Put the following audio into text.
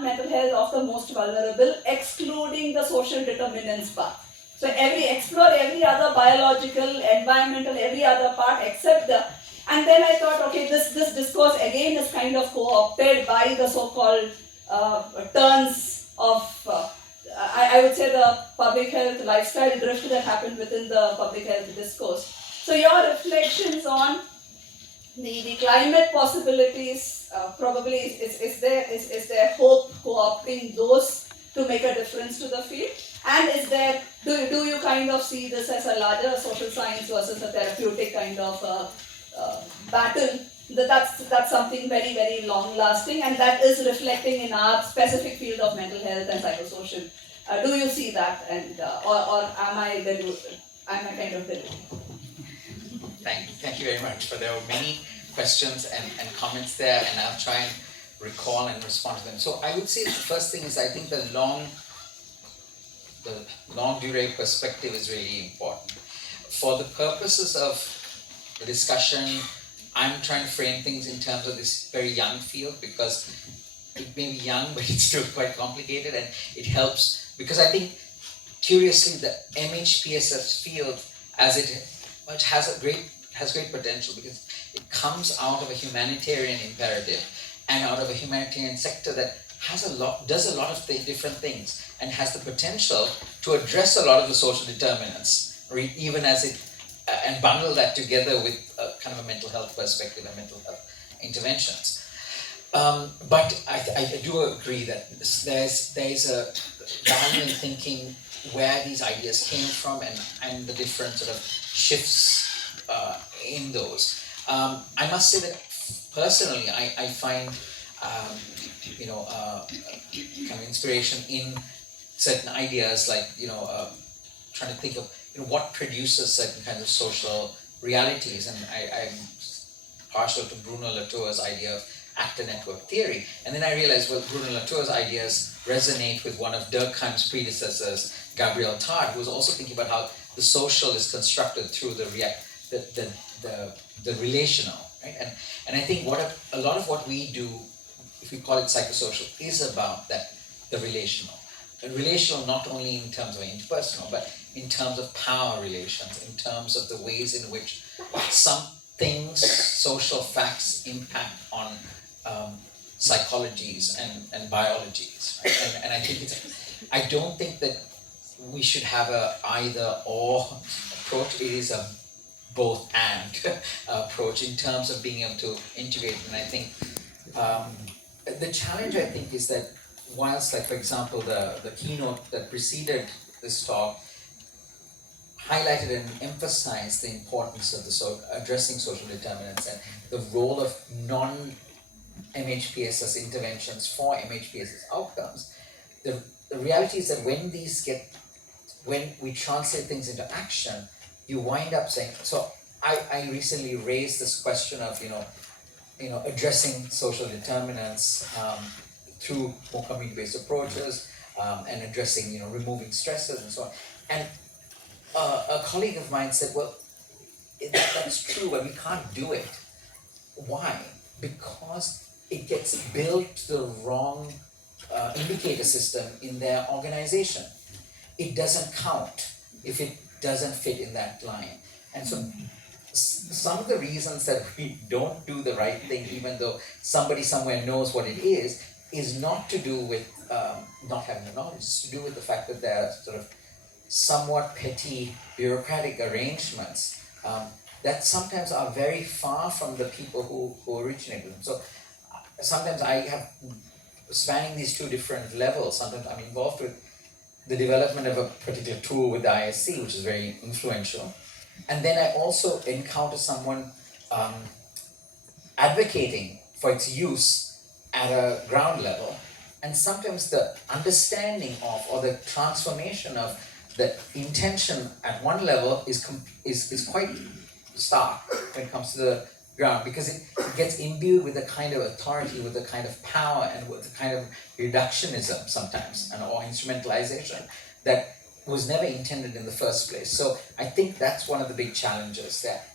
mental health of the most vulnerable, excluding the social determinants part. So explore every other biological, environmental, every other part except the. And then I thought, okay, this discourse again is kind of co-opted by the so-called turns of, I would say, the public health lifestyle drift that happened within the public health discourse. So your reflections on the climate possibilities, probably is there hope co-opting those to make a difference to the field? And is there, do you kind of see this as a larger social science versus a therapeutic kind of battle? That's something very, very long lasting, and that is reflecting in our specific field of mental health and psychosocial. Do you see that, and or am I kind of deluded? Thank you very much. But there were many questions and comments there, and I'll try and recall and respond to them. So I would say the first thing is I think the long durée perspective is really important. For the purposes of the discussion, I'm trying to frame things in terms of this very young field, because it may be young, but it's still quite complicated, and it helps because I think, curiously, the MHPSS field, which has great potential, because it comes out of a humanitarian imperative and out of a humanitarian sector that does a lot of different things and has the potential to address a lot of the social determinants, even as it and bundle that together with a kind of a mental health perspective and mental health interventions. But I do agree that there's a value in thinking where these ideas came from and the different sort of shifts in those. I must say that personally, I find kind of inspiration in certain ideas, like trying to think of what produces certain kinds of social realities, and I'm partial to Bruno Latour's idea of actor network theory, and then I realized, well, Bruno Latour's ideas resonate with one of Durkheim's predecessors, Gabriel Tarde, who was also thinking about how the social is constructed through the relational, right? And I think a lot of what we do, if we call it psychosocial, is about the relational. Relational not only in terms of interpersonal, but in terms of power relations, in terms of the ways in which some things, social facts, impact on psychologies and biologies, right? And I think I don't think that we should have a either or approach. It is a both and approach in terms of being able to integrate. And I think the challenge, I think, is that whilst, like, for example, the keynote that preceded this talk highlighted and emphasized the importance of addressing social determinants and the role of non-MHPSS interventions for MHPSS outcomes, the reality is that when we translate things into action, you wind up saying, so I recently raised this question of, addressing social determinants through more community-based approaches and addressing, removing stresses and so on. And a colleague of mine said, well, that's true, but we can't do it. Why? Because it gets built to the wrong indicator system in their organization. It doesn't count if it doesn't fit in that line. And so some of the reasons that we don't do the right thing, even though somebody somewhere knows what it is not to do with not having the knowledge. It's to do with the fact that there are sort of somewhat petty bureaucratic arrangements that sometimes are very far from the people who originated them. So sometimes I have, spanning these two different levels, sometimes I'm involved with the development of a particular tool with the ISC, which is very influential. And then I also encounter someone advocating for its use at a ground level. And sometimes the understanding of, or the transformation of the intention at one level is quite stark when it comes to the ground, because it gets imbued with a kind of authority, with a kind of power, and with a kind of reductionism sometimes, or instrumentalization that was never intended in the first place. So I think that's one of the big challenges that